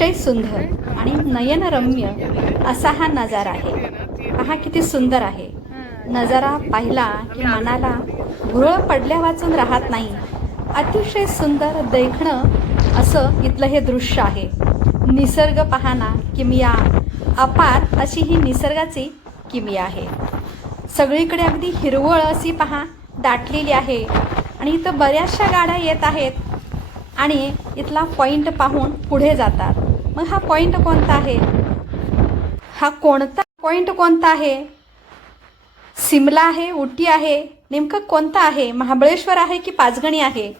अतिशय सुंदर आणि नयनरम्य असा हा नजारा आहे. हा किती सुंदर आहे. नजारा पाहिला की मनाला भुरळ पडल्या वाचून राहत नाही. अतिशय सुंदर देखणं असं इथलं हे दृश्य आहे. निसर्ग पाहना किमिया. अपार अशी ही निसर्गाची किमिया आहे. सगळीकडे अगदी हिरवळ अशी पहा दाटलेली आहे. आणि इथं बऱ्याचशा गाड्या येत आहेत आणि इथला पॉईंट पाहून पुढे जातात. मग हा पॉईंट कोणता आहे? हा कोणता पॉईंट कोणता आहे? सिमला आहे उटी आहे नेमकं कोणता आहे? महाबळेश्वर आहे की पाचगणी आहे?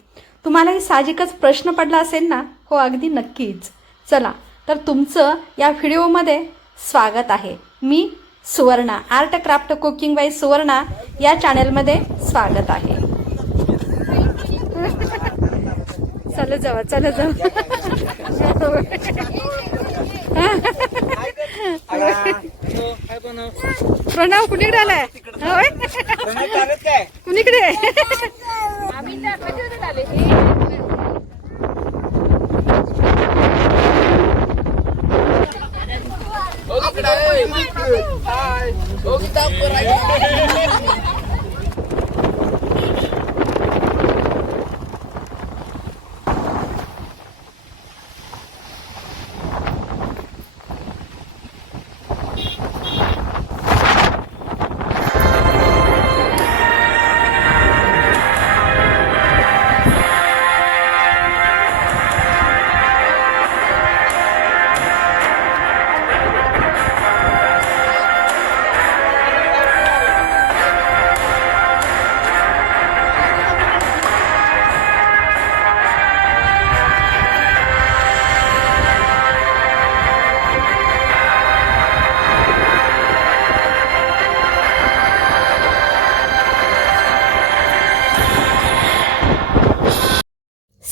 तुम्हाला हे साहजिकच प्रश्न पडला असेल ना? हो अगदी नक्कीच. चला तर तुमचं या व्हिडिओमध्ये स्वागत आहे. मी Suvarna art craft cooking by Suvarna या चॅनलमध्ये स्वागत आहे. चल जवळ चल जाऊ प्रणव कुणीकडे आलाय? होय? कुणीकडे?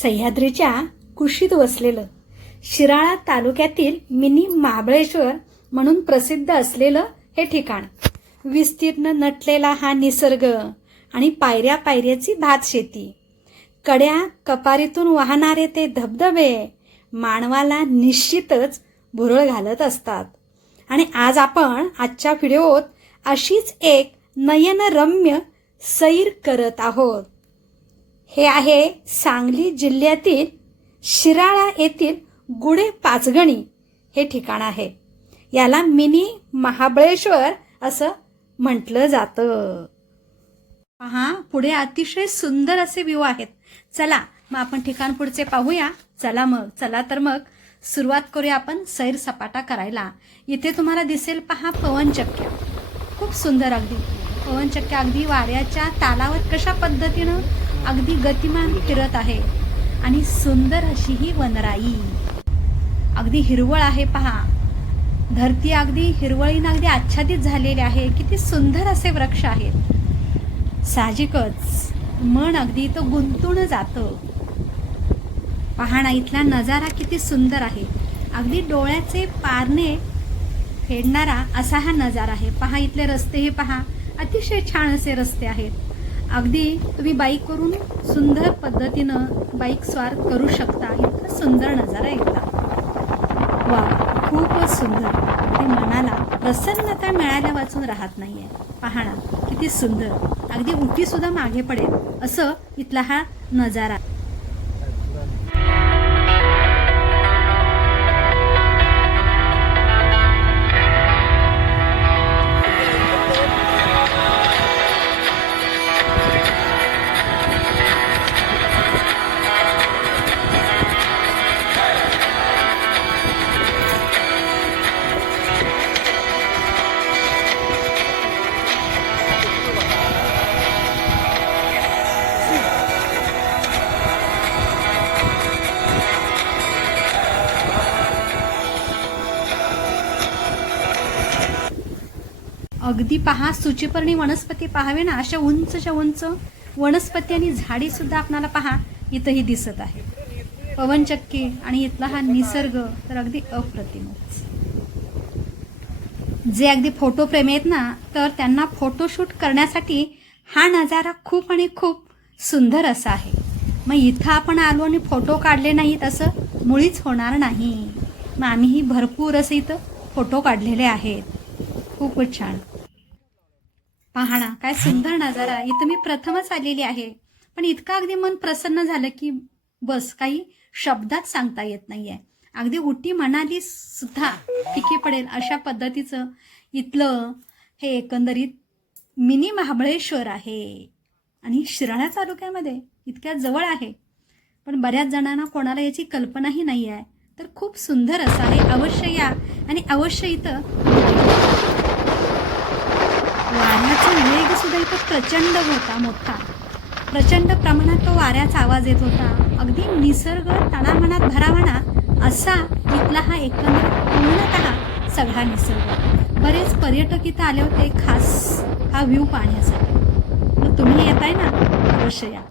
सह्याद्रीच्या कुशीत वसलेलं. शिराळा तालुक्यातील मिनी महाबळेश्वर म्हणून प्रसिद्ध असलेलं हे ठिकाण. विस्तीर्ण नटलेला हा निसर्ग आणि पायऱ्या पायऱ्याची भात शेती. कड्या कपारीतून वाहणारे ते धबधबे मानवाला निश्चितच भुरळ घालत असतात. आणि आज आपण आजच्या व्हिडिओत अशीच एक नयनरम्य सैर करत आहोत. हे आहे सांगली जिल्ह्यातील शिराळा येथील गुढे पाचगणी हे ठिकाण आहे. याला मिनी महाबळेश्वर असं म्हटलं जातं. पहा पुढे अतिशय सुंदर असे व्ह्यू आहेत. चला मग आपण ठिकाण पुढचे पाहूया. चला मग चला तर मग. सुरुवात करूया आपण सैर सपाटा करायला. इथे तुम्हाला दिसेल पहा पवनचक्क्या. खूप सुंदर अगदी. पवनचक्क्या अगदी वाऱ्याच्या तालावर कशा पद्धतीनं अगदी गतिमान फिरत आहे. आणि सुंदर अशी ही वनराई. अगदी हिरवळ आहे पहा. धरती अगदी हिरवळीनं अगदी आच्छादित झालेली आहे. किती सुंदर असे वृक्ष आहेत. साहजिकच मन अगदी तो गुंतून जातं. पहाणा इथला नजारा किती सुंदर आहे. अगदी डोळ्याचे पारणे फेडणारा असा हा नजारा आहे. पहा इथले रस्ते हे पहा. अतिशय छान असे रस्ते आहेत. अगदी तुम्ही बाईकवरून सुंदर पद्धतीनं बाईक स्वार करू शकता. इतका सुंदर नजारा इथला. वा खूपच सुंदर. ते मनाला प्रसन्नता मिळाल्या वाचून राहत नाहीये. पाहणा किती सुंदर. अगदी उठी सुद्धा मागे पडेल असं इथला हा नजारा. अगदी पहा सुचिपर्णी वनस्पती पाहावे ना अशा उंचच्या उंच वनस्पती आणि झाडी सुद्धा आपणाला पहा इथंही दिसत आहे. पवनचक्की आणि इथला हा निसर्ग तर अगदी अप्रतिमच. जे अगदी फोटो प्रेमी आहेत ना तर त्यांना फोटोशूट करण्यासाठी हा नजारा खूप आणि खूप सुंदर असा आहे. मग इथं आपण आलो आणि फोटो काढले नाहीत असं मुळीच होणार नाही. मग आम्हीही भरपूर असं इथं फोटो काढलेले आहेत. खूपच छान. पाहणा काय सुंदर नजारा. इथं मी प्रथमच आलेली आहे. पण इतकं अगदी मन प्रसन्न झालं की बस काही शब्दात सांगता येत नाहीये. अगदी उटी म्हणाली सुद्धा फिकी पडेल अशा पद्धतीचं इथलं हे एकंदरीत मिनी महाबळेश्वर आहे. आणि शिराळा तालुक्यामध्ये इतक्या जवळ आहे. पण बऱ्याच जणांना कोणाला याची कल्पनाही नाही आहे तर खूप सुंदर असं आहे. अवश्य या. आणि अवश्य इथं वाऱ्याचा वेग सुद्धा इथं प्रचंड होता मोठा. प्रचंड प्रमाणात तो वाऱ्याचा आवाज येत होता. अगदी निसर्ग तणामनात भरावणा असा इथला हा एकंदर पूर्णतः सगळा निसर्ग. बरेच पर्यटक इथं आले होते खास हा व्ह्यू पाहण्यासाठी. मग तुम्ही येत आहे ना? अवश्य या.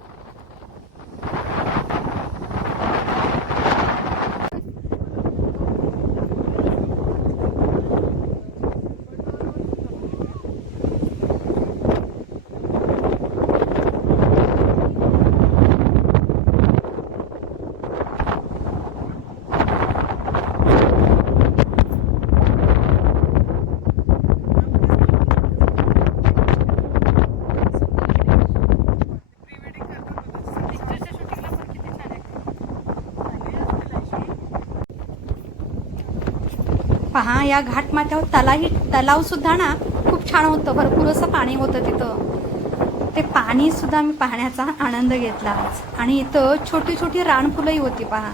पहा या घाटमाथ्यावर तलाही तलावसुद्धा ना खूप छान होतं. भरपूर असं पाणी होतं तिथं. ते पाणीसुद्धा मी पाहण्याचा आनंद घेतला आज. आणि इथं छोटी छोटी रानफुलंही होती पहा.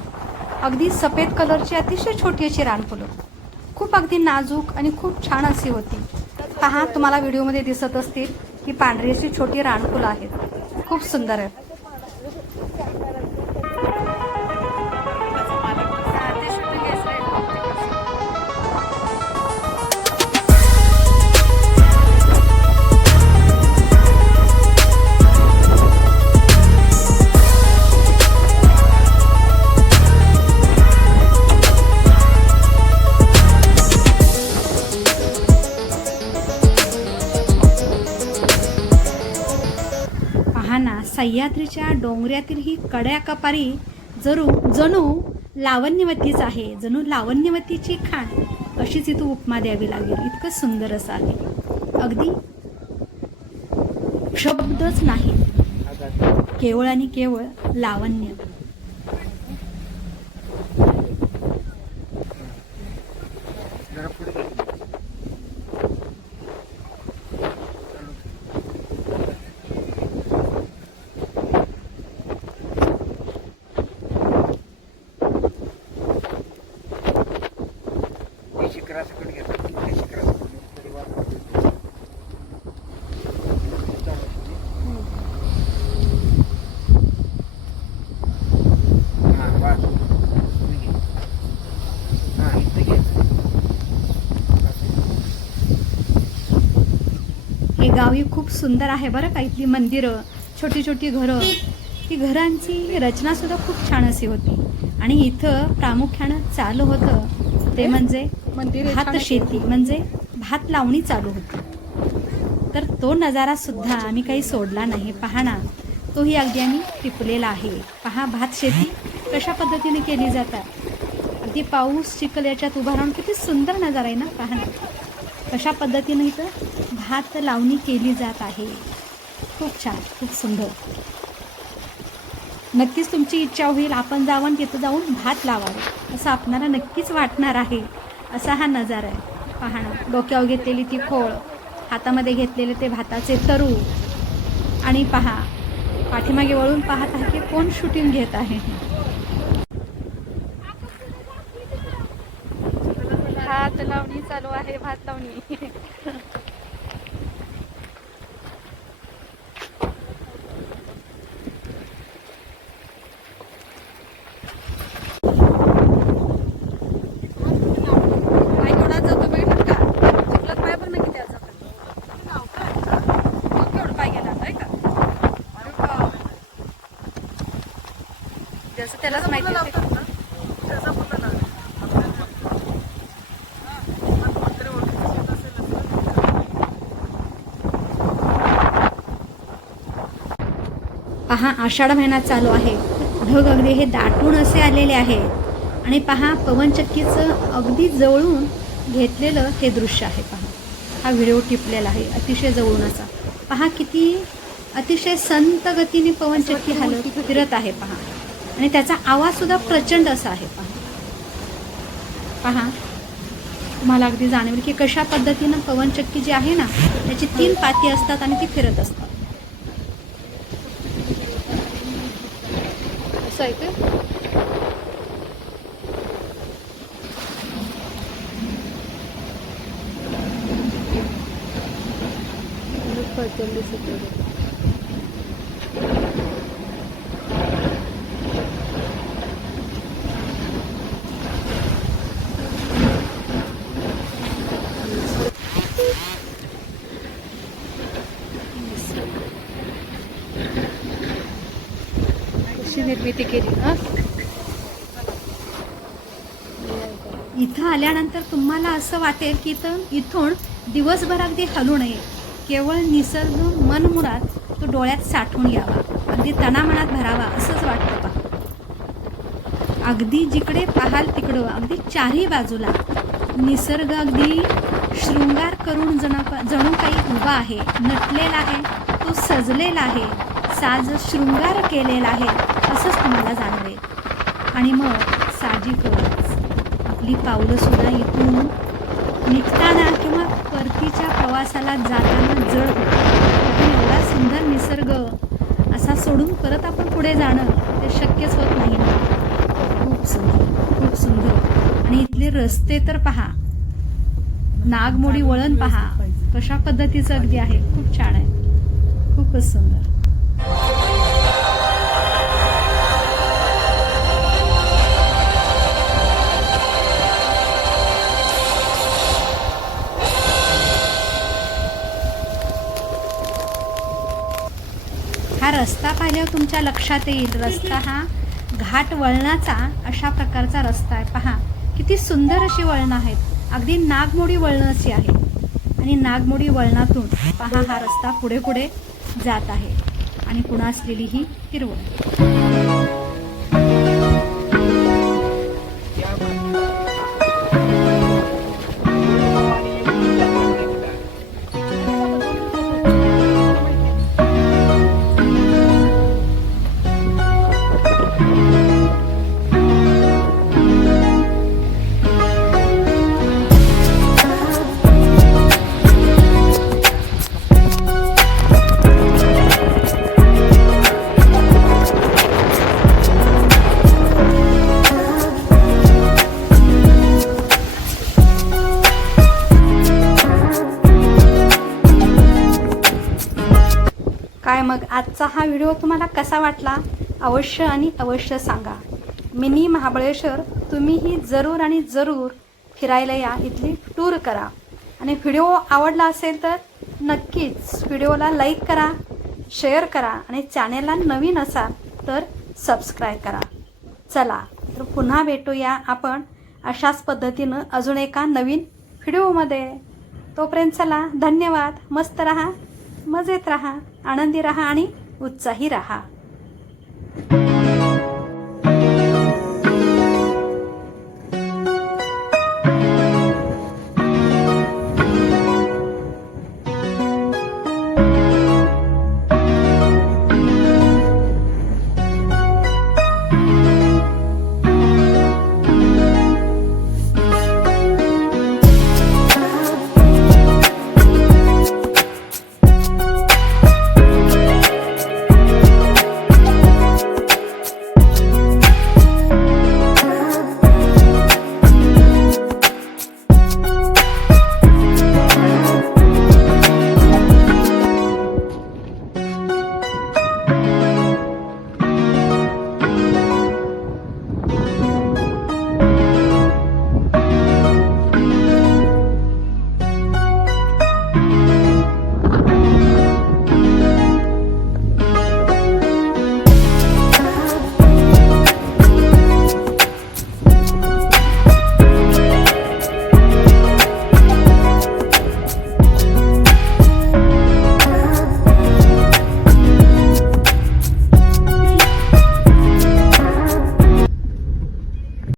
अगदी सफेद कलरची अतिशय छोटी अशी रानफुलं. खूप अगदी नाजूक आणि खूप छान अशी होती. पहा तुम्हाला व्हिडिओमध्ये दिसत असतील ही पांढरी अशी छोटी रानफुलं आहेत. खूप सुंदर आहेत. पाहना ना सह्याद्रीच्या डोंगऱ्यातील ही कड्या कपारी जरू जणू लावण्यवतीच आहे. जणू लावण्यवतीची खाण. अशीच इथं उपमा द्यावी लागेल. इतकं सुंदर असं आहे. अगदी शब्दच नाही. केवळ आणि केवळ लावण्य शिखरासकट घेतात त्या शिखरासकट परिवार हां बस इथं घे. हां इथं घे. हे गावही खूप सुंदर आहे बरं का इथली मंदिरं छोटी छोटी घरं. ती घरांची रचना सुद्धा खूप छान अशी होती. आणि इथं प्रामुख्यानं चालू होतं ते म्हणजे भात शेती म्हणजे भात लावणी चालू होती. तर तो नजारा सुद्धा आम्ही काही सोडला नाही. पहा ना तोही अगदी आम्ही टिपलेला आहे. पहा भात शेती कशा पद्धतीने केली जातात. अगदी पाऊस चिखल याच्यात उभा राहून किती सुंदर नजारा आहे ना पहा अशा कशा पद्धतीने इथं भात लावणी केली जात आहे? खूप छान खूप सुंदर. नक्कीच तुमची इच्छा होईल आपण जावं तिथं जाऊन भात लावावे. असं आपणाला नक्कीच वाटणार आहे असा हा नजारा आहे. पाहणं डोक्यावर घेतलेली ती खोळ हातामध्ये घेतलेले ते भाताचे तरू. आणि पहा पाठीमागे वळून पाहत आहे की कोण शूटिंग घेत आहे भात लावणी चालू आहे भात लावणी पाय केवढा जातो बघितलं का आपला पाय बघ ना किती आज केवढं पाय गेला आहे का अरे बापरे. जसं त्यालाच माहिती आहे. पहा आषाढ महिना चालू आहे. ढग अगदी हे दाटून असे आलेले आहे. आणि पहा पवनचक्कीचं अगदी जवळून घेतलेलं हे दृश्य आहे पहा. हा व्हिडिओ टिपलेला आहे अतिशय जवळून असा. पहा किती अतिशय संत गतीने पवनचक्की हलत फिरत आहे पहा. आणि त्याचा आवाजसुद्धा प्रचंड असा आहे पहा. पहा तुम्हाला अगदी जाणवेल की कशा पद्धतीनं पवनचक्की जी आहे ना त्याची तीन पाती असतात आणि ती फिरत असतात. असं आहे का कशी निर्मिती केली हा इथं आल्यानंतर तुम्हाला असं वाटेल की इथं इथून दिवसभर अगदी हलू नये. केवळ निसर्ग मनमुरात तो डोळ्यात साठवून यावा अगदी तणामनात भरावा असंच वाटतं पहा अगदी जिकडे पाहाल तिकडं अगदी चारही बाजूला. निसर्ग अगदी शृंगार करून जण जणू काही उभा आहे नटलेला आहे तो सजलेला आहे साज शृंगार केलेला आहे. असंच तुम्हाला जाणवेल. आणि मग साहजिकच आपली पावलं सुद्धा इथून निघताना किंवा परतीच्या प्रवासाला जाताना जड होतं एवढा सुंदर निसर्ग असा सोडून परत आपण पुढे जाणं ते शक्यच होत नाही ना. खूप सुंदर खूप सुंदर. आणि इथले रस्ते तर पहा. नागमोडी वळण पहा. कशा पद्धतीचं अगदी आहे. खूप छान आहे. खूपच सुंदर. हा रस्ता पाहिल्यावर तुमच्या लक्षात येईल. रस्ता हा घाट वळणाचा अशा प्रकारचा रस्ता आहे. पहा किती सुंदर अशी वळणं आहेत. अगदी नागमोडी वळणाची आहे. आणि नागमोडी वळणातून पहा हा रस्ता पुढे पुढे जात आहे. आणि पुन्हा असलेली ही हिरवळ काय मग आजचा हा व्हिडिओ तुम्हाला कसा वाटला? अवश्य आणि अवश्य सांगा. मिनी महाबळेश्वर तुम्हीही जरूर आणि जरूर फिरायला या इथली टूर करा. आणि व्हिडिओ आवडला असेल तर नक्कीच व्हिडिओला लाईक करा शेअर करा आणि चॅनेलला नवीन असाल तर सबस्क्राईब करा. चला तर पुन्हा भेटूया आपण अशाच पद्धतीनं अजून एका नवीन व्हिडिओमध्ये. तोपर्यंत चला धन्यवाद. मस्त रहा मजेत राहा. आनंदी राहा आणि उत्साही राहा.